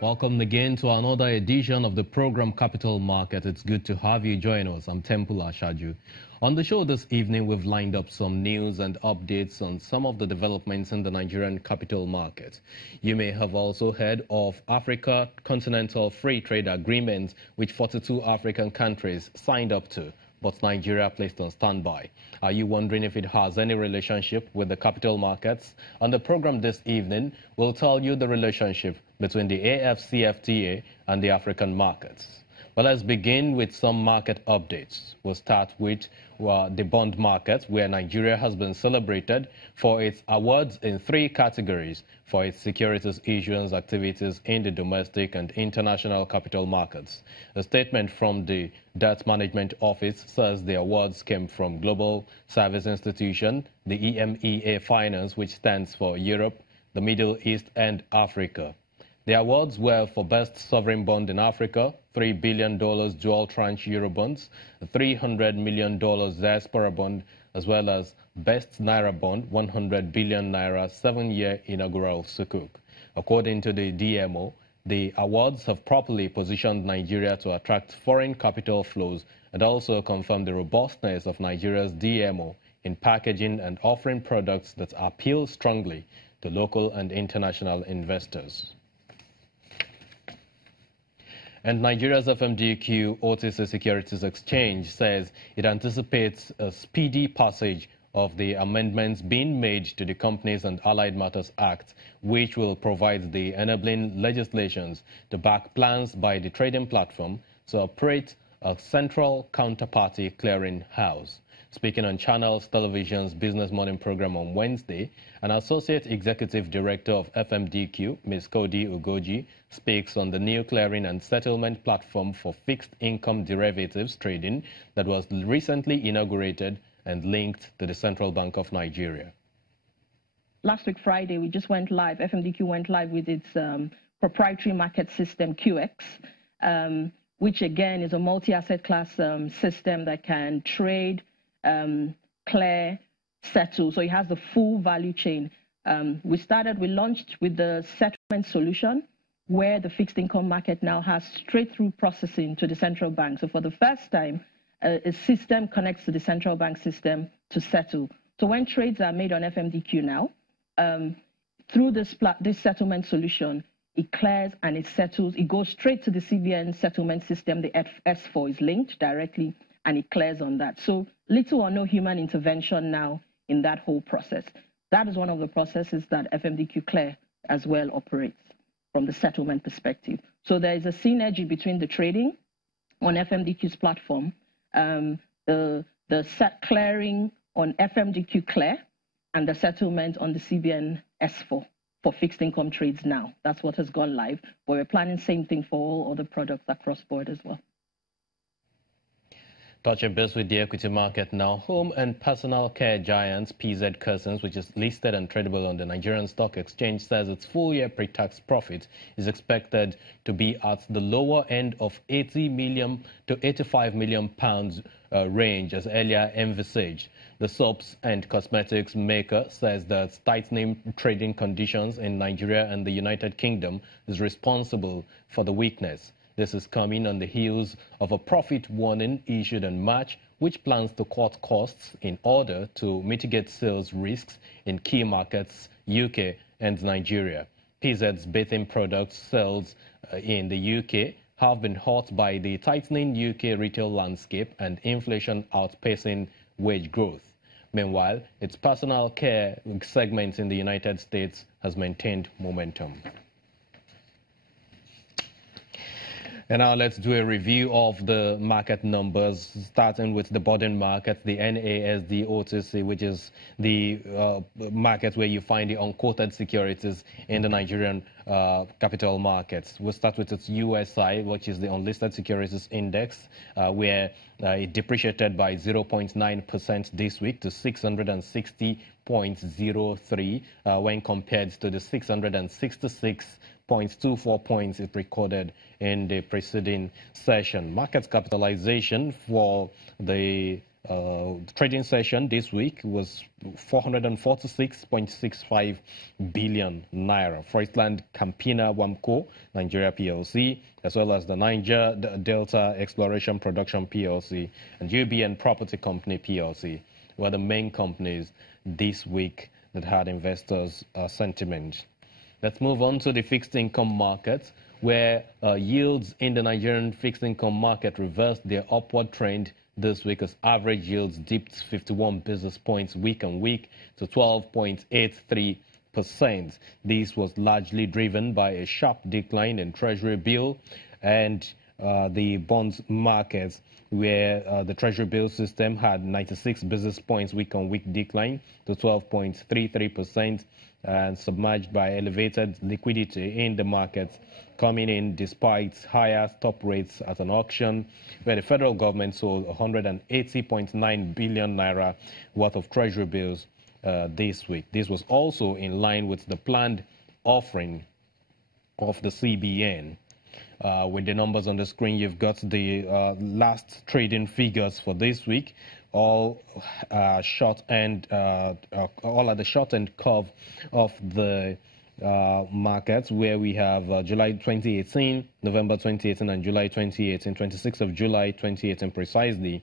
Welcome again to another edition of the program Capital Market. It's good to have you join us. I'm Temple Ashaju. On the show this evening, we've lined up some news and updates on some of the developments in the Nigerian capital market. You may have also heard of Africa Continental Free Trade Agreement, which 42 African countries signed up to, but Nigeria placed on standby. Are you wondering if it has any relationship with the capital markets? On the program this evening, we'll tell you the relationship between the AFCFTA and the African markets. But let's begin with some market updates. We'll start with the bond market, where Nigeria has been celebrated for its awards in 3 categories for its securities issuance activities in the domestic and international capital markets. A statement from the Debt Management Office says the awards came from Global Service Institution, the EMEA Finance, which stands for Europe, the Middle East and Africa. The awards were for Best Sovereign Bond in Africa, $3 billion dual tranche Eurobonds, $300 million diaspora bond, as well as Best Naira Bond, 100 billion Naira, 7-year inaugural sukuk. According to the DMO, the awards have properly positioned Nigeria to attract foreign capital flows and also confirm the robustness of Nigeria's DMO in packaging and offering products that appeal strongly to local and international investors. And Nigeria's FMDQ OTC Securities Exchange says it anticipates a speedy passage of the amendments being made to the Companies and Allied Matters Act, which will provide the enabling legislations to back plans by the trading platform to operate a central counterparty clearing house. Speaking on Channels Television's Business Morning program on Wednesday, an Associate Executive Director of FMDQ, Ms. Kodi Ugoji, speaks on the new clearing and settlement platform for fixed income derivatives trading that was recently inaugurated and linked to the Central Bank of Nigeria. Last week, Friday, we just went live. FMDQ went live with its proprietary market system, QX, which again is a multi-asset class system that can trade, clear, settle. So it has the full value chain. We launched with the settlement solution, where the fixed income market now has straight through processing to the central bank. So for the first time, a system connects to the central bank system to settle. So when trades are made on FMDQ now, through this settlement solution, it clears and it settles. It goes straight to the CBN settlement system. The S4 is linked directly, and it clears on that. So little or no human intervention now in that whole process. That is one of the processes that FMDQ Clear as well operates from the settlement perspective. So there is a synergy between the trading on FMDQ's platform, the clearing on FMDQ Clear, and the settlement on the CBN S4 for fixed income trades now. That's what has gone live. But we're planning same thing for all other products across board as well. Touching base with the equity market now, home and personal care giant PZ Cussons, which is listed and tradable on the Nigerian Stock Exchange, says its full-year pre-tax profit is expected to be at the lower end of 80 million to 85 million pounds range as earlier envisaged. The soaps and cosmetics maker says that tightening trading conditions in Nigeria and the United Kingdom is responsible for the weakness. This is coming on the heels of a profit warning issued in March, which plans to cut costs in order to mitigate sales risks in key markets, UK and Nigeria. PZ's bathing products sales in the UK have been hurt by the tightening UK retail landscape and inflation outpacing wage growth. Meanwhile, its personal care segment in the United States has maintained momentum. And now let's do a review of the market numbers, starting with the bond market, the NASD OTC, which is the market where you find the unquoted securities in the Nigerian capital markets. We'll start with its USI, which is the unlisted securities index, where it depreciated by 0.9% this week to 660.03 when compared to the 666.24 points it recorded in the preceding session. Market capitalization for the The trading session this week was 446.65 billion naira. Friesland Campina Wamco Nigeria PLC, as well as the Niger Delta Exploration Production PLC and UBN Property Company PLC were the main companies this week that had investors' sentiment. Let's move on to the fixed income market, where yields in the Nigerian fixed income market reversed their upward trend this week as average yields dipped 51 basis points week on week to 12.83%. This was largely driven by a sharp decline in Treasury bill and the bonds markets, where the Treasury bill system had 96 basis points week on week decline to 12.33%, and submerged by elevated liquidity in the markets coming in despite higher stop rates at an auction where the federal government sold 180.9 billion naira worth of Treasury bills this week. This was also in line with the planned offering of the CBN. With the numbers on the screen, you've got the last trading figures for this week. All short end, all at the short end curve of the markets, where we have July 2018, November 2018, and July 2018, 26th of July 2018 precisely,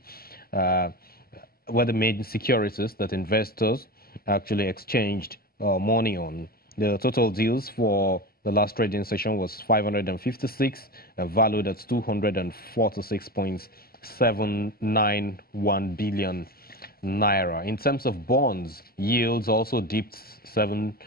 were the main securities that investors actually exchanged money on. The total deals for the last trading session was 556, valued at 246.791 billion naira. In terms of bonds, yields also dipped 7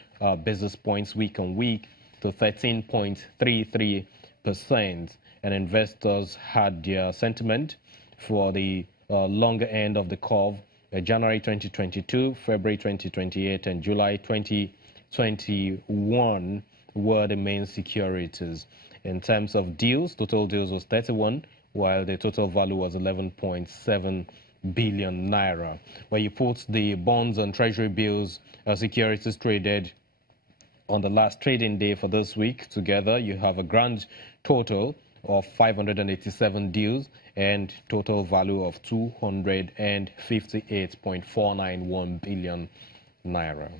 basis points week on week to 13.33%, and investors had their sentiment for the longer end of the curve, January 2022, February 2028, and July 2021 were the main securities. In terms of deals, total deals was 31, while the total value was 11.7 billion naira. Where you put the bonds and treasury bills securities traded on the last trading day for this week together, you have a grand total of 587 deals and total value of 258.491 billion naira.